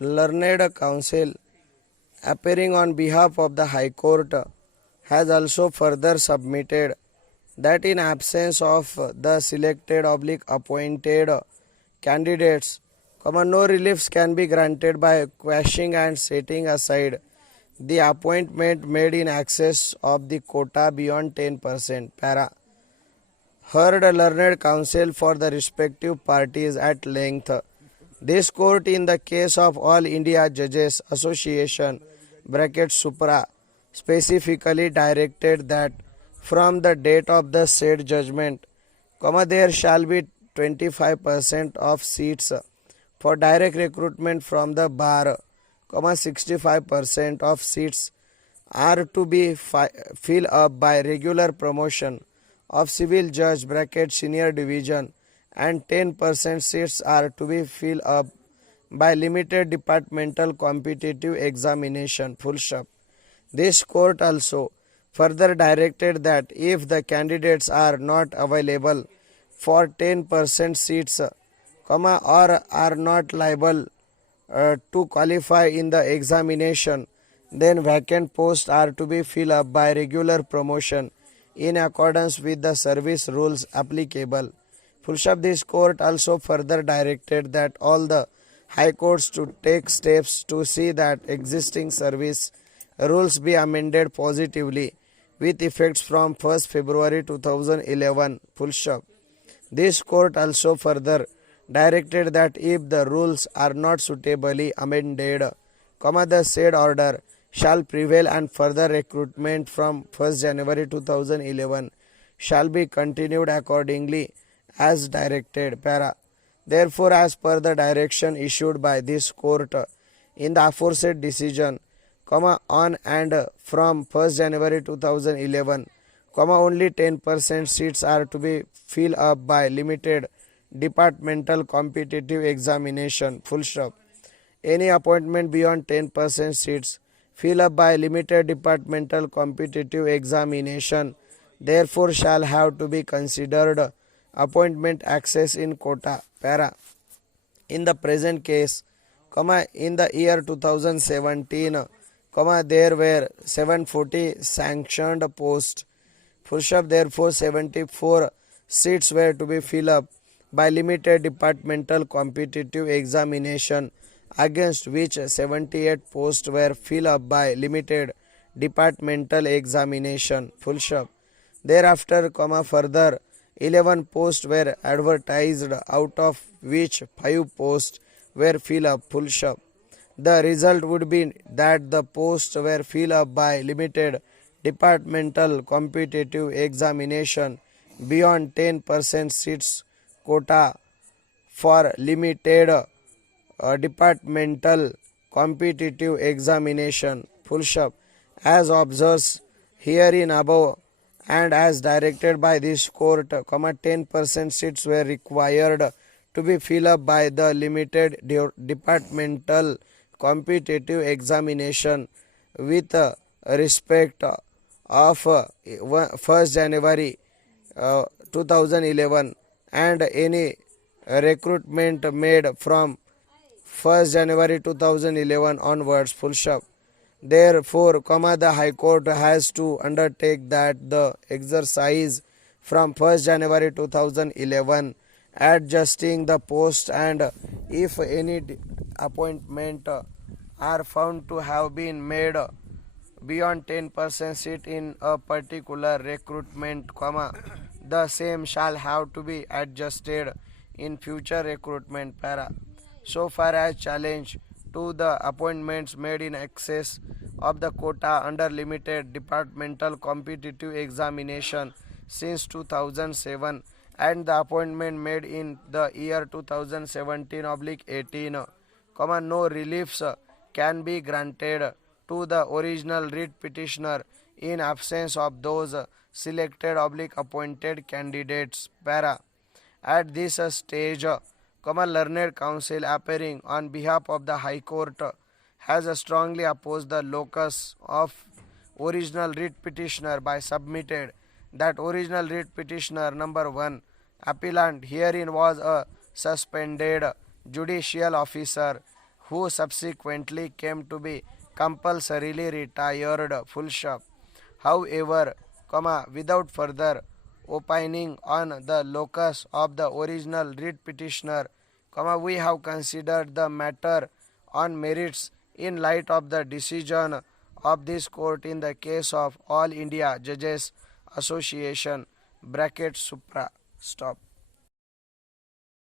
learned counsel appearing on behalf of the High Court has also further submitted that in absence of the selected appointed candidates, no reliefs can be granted by quashing and setting aside the appointment made in excess of the quota beyond 10%. Para. Heard learned counsel for the respective parties at length. This court in the case of All India Judges Association (Supra) specifically directed that from the date of the said judgment, there shall be 25% of seats for direct recruitment from the bar, 65% of seats are to be filled up by regular promotion of civil judge senior division, and 10% seats are to be filled up by limited departmental competitive examination. Full stop. This court also further directed that if the candidates are not available for 10% seats, or are not liable to qualify in the examination, then vacant posts are to be filled up by regular promotion in accordance with the service rules applicable. Full stop. This court also further directed that all the high courts to take steps to see that existing service rules be amended positively with effects from 1st February 2011. Full stop. This court also further directed that if the rules are not suitably amended, the said order shall prevail and further recruitment from 1st January 2011 shall be continued accordingly as directed. Para. Therefore, as per the direction issued by this court in the aforesaid decision, on and from 1st January 2011, only 10% seats are to be filled up by limited departmental competitive examination. Full stop. Any appointment beyond 10% seats filled up by limited departmental competitive examination therefore shall have to be considered appointment access in quota. Para. In the present case, in the year 2017, there were 740 sanctioned posts. Full stop. Therefore, 74 seats were to be filled up by limited departmental competitive examination, against which 78 posts were filled up by limited departmental examination. Full stop. Thereafter, further 11 posts were advertised, out of which 5 posts were filled up. Full stop. The result would be that the posts were filled up by limited departmental competitive examination beyond 10% seats quota for limited departmental competitive examination. Full stop. As observed herein above and as directed by this court, 10% seats were required to be filled up by the limited departmental competitive examination with respect of 1st January 2011 and any recruitment made from 1st January 2011 onwards. Full stop. Therefore, the High Court has to undertake that the exercise from 1st January 2011 adjusting the post, and if any appointment are found to have been made beyond 10% seat in a particular recruitment, the same shall have to be adjusted in future recruitment. Para. So far as challenge to the appointments made in excess of the quota under limited departmental competitive examination since 2007 and the appointment made in the year 2017/18, no reliefs can be granted to the original writ petitioner in absence of those selected appointed candidates. Para. At this stage, learned counsel appearing on behalf of the High Court has strongly opposed the locus of original writ petitioner by submitted that original writ petitioner number 1 appellant herein was a suspended judicial officer who subsequently came to be compulsorily retired, full stop. However, without further opining on the locus of the original writ petitioner, we have considered the matter on merits in light of the decision of this court in the case of All India Judges Association (Supra). Stop.